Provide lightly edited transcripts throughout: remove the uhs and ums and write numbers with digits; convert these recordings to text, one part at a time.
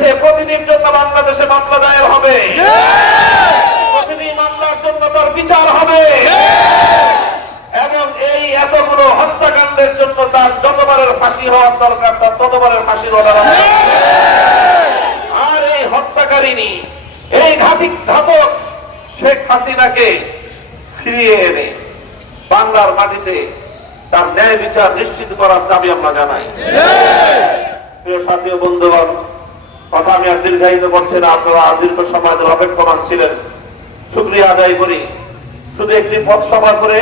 দিয়েছে প্রতিদিন জন্য বাংলাদেশে মামলা দায়ের হবে, প্রতিটি মামলার জন্য তার বিচার হবে, এবং এই এতগুলো হত্যাকাণ্ডের জন্য তার যতবারের ফাঁসি হওয়ার দরকার তার ততবারের ফাঁসির অর্ডার হবে। আর এই হত্যাকারিণী, এই ঘাতক শেখ হাসিনাকে ফিরিয়ে এনে বাংলার মাটিতে তার ন্যায় বিচার নিশ্চিত করার দাবি আমরা জানাই। প্রিয় সাথী ও বন্ধুগণ, কথা আমি আর দীর্ঘায়িত করছি না, আপনারা দীর্ঘ সময় ধরে অপেক্ষমান ছিলেন, শুকরিয়া আদায় করি। শুধু একটি পথ সভা করে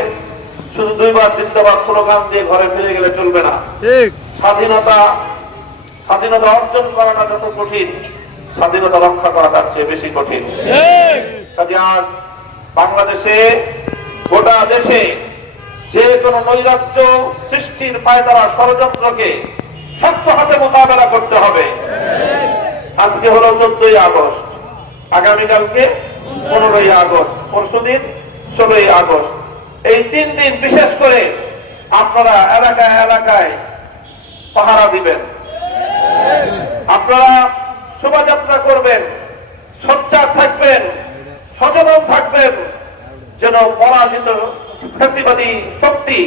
শুধু 2 বার 3 বার স্লোগান দিয়ে ঘরে ফিরে গেলে চলবে না। স্বাধীনতা অর্জন করাটা যত কঠিন, স্বাধীনতা রক্ষা করা তার চেয়ে বেশি কঠিন। কাজে আজ বাংলাদেশে, গোটা দেশে যে কোনো নৈরাজ্য সৃষ্টির পায়তারা ষড়যন্ত্রকে শক্ত হাতে মোকাবেলা করতে হবে। আজকে হলো 14ই আগস্ট, আগামীকালকে 15ই আগস্ট, পরশুদিন 16ই আগস্ট। এই 3 দিন বিশেষ করে আপনারা এলাকায় এলাকায় পাহারা দিবেন, আপনারা শোভাযাত্রা করবেন, সোচ্চার থাকবেন, সচেতন থাকবেন, যেন পরাজিত ফ্যাসিবাদী শক্তি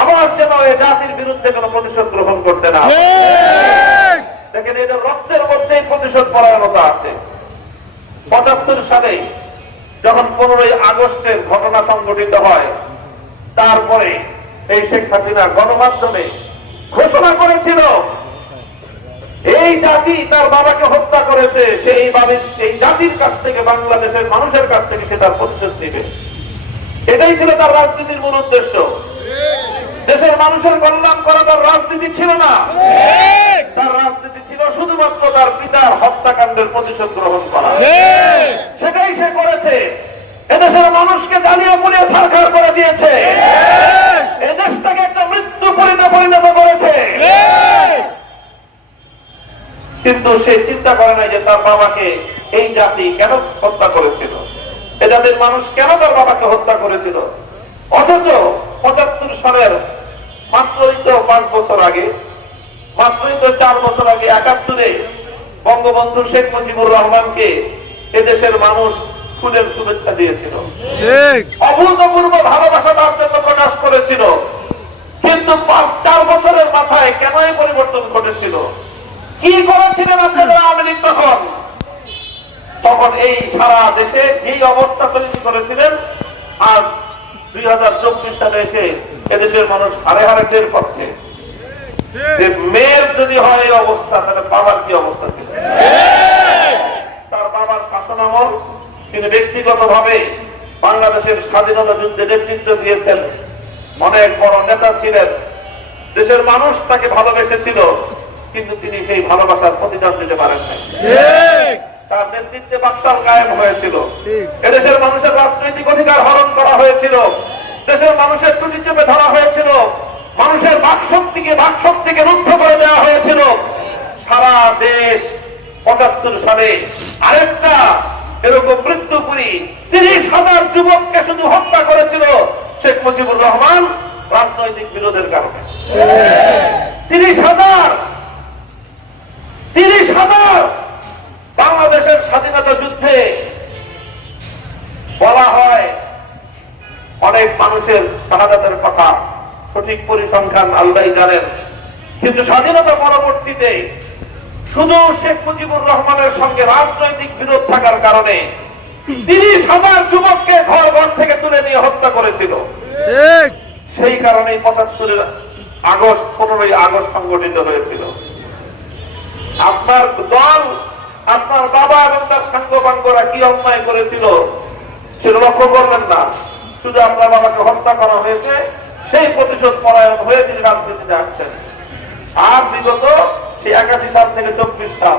আবার যেন এই জাতির বিরুদ্ধে কোনো প্রতিশোধ গ্রহণ করতে না। দেখেন, এদের রক্তের মধ্যেই প্রতিশোধ পরায়ণতা আছে। 75 সালে যখন 15ই আগস্টের ঘটনা সংঘটিত হয়, তারপরে এই শেখ হাসিনা গণমাধ্যমে ঘোষণা করেছিল এই জাতি তার বাবাকে হত্যা করেছে, এই জাতির কাছ থেকে, বাংলাদেশের মানুষের কাছ থেকে সে তার প্রতিশোধ নেবে। এটাই ছিল তার রাজনীতির মূল উদ্দেশ্য। দেশের মানুষের কল্যাণ করা তার রাজনীতি ছিল না, তার রাজনীতি ছিল শুধুমাত্র তার পিতার হত্যাকাণ্ডের প্রতিশোধ গ্রহণ করা। সেটাই সে করেছে। এদেশের মানুষকে জ্বালিয়ে পুড়িয়ে ছারখার করে দিয়েছে, এদেশটাকে একটা মৃত্যু পরিণত করেছে। কিন্তু সে চিন্তা করে নাই যে তার বাবাকে এই জাতি কেন হত্যা করেছিল, এ জাতির মানুষ কেন তার বাবাকে হত্যা করেছিল। অথচ 75 সালের মাত্রই তো 5 বছর আগে, মাত্রই তো 4 বছর আগে 71-এ বঙ্গবন্ধু শেখ মুজিবুর রহমানকে এদেশের মানুষ ফুলের শুভেচ্ছা দিয়েছিল, অভূতপূর্ব ভালোবাসা তার জন্য প্রকাশ করেছিল। কিন্তু 4 বছরের মাথায় কেন এই পরিবর্তন ঘটেছিল? কি করেছিলেন আপনাদের আওয়ামী লীগ তখন এই সারা দেশে যেই অবস্থা তৈরি করেছিলেন, আজ 2024 সালে এসে এদেশের মানুষ হারে হারে টের পাচ্ছে যে মেয়ের যদি হয় এই অবস্থা, তাহলে বাবার কি অবস্থা ছিল। তার বাবার শাসনামল, তিনি ব্যক্তিগতভাবে বাংলাদেশের স্বাধীনতা যুদ্ধে নেতৃত্ব দিয়েছেন, অনেক বড় নেতা ছিলেন, দেশের মানুষ তাকে ভালোবেসেছিল, কিন্তু তিনি সেই ভালোবাসার প্রতিদান দিতে পারেন নাই। তার নেতৃত্বে বাকশাল কায়েম হয়েছিল, এদেশের মানুষের রাজনৈতিক অধিকার হরণ করা হয়েছিল, দেশের মানুষের টুটি চেপে ধরা হয়েছিল, মানুষের বাকশক্তিকে রুদ্ধ করে দেওয়া হয়েছিল। সারা দেশ 75 সালে আরেকটা এরকম মৃত্যুপুরী 30,000 যুবককে শুধু হত্যা করেছিল শেখ মুজিবুর রহমান রাজনৈতিক বিরোধের কারণে। 30,000 বাংলাদেশের স্বাধীনতা যুদ্ধে বলা হয় অনেক মানুষের শাহাদাতের কথা, সঠিক পরিসংখ্যান আল্লাহই জানেন। কিন্তু স্বাধীনতা পরবর্তীতে শুধু শেখ মুজিবুর রহমানের সঙ্গে রাজনৈতিক বিরোধ থাকার কারণে 30,000 যুবককে ঘর থেকে তুলে নিয়ে হত্যা করেছিল। সেই কারণেই 75 আগস্ট 15ই আগস্ট সংগঠিত হয়েছিল। আপনার দল, আপনার বাবা এবং তার সাঙ্গপাঙ্গরা কি অন্যায় করেছিল সেটা লক্ষ্য করলেন না। শুধু আপনার বাবাকে হত্যা করা হয়েছে, সেই প্রতিশোধ পরায়ণ হয়ে তিনি রাজনীতিতে আসছেন। আর বিগত সেই 81 সাল থেকে 24 সাল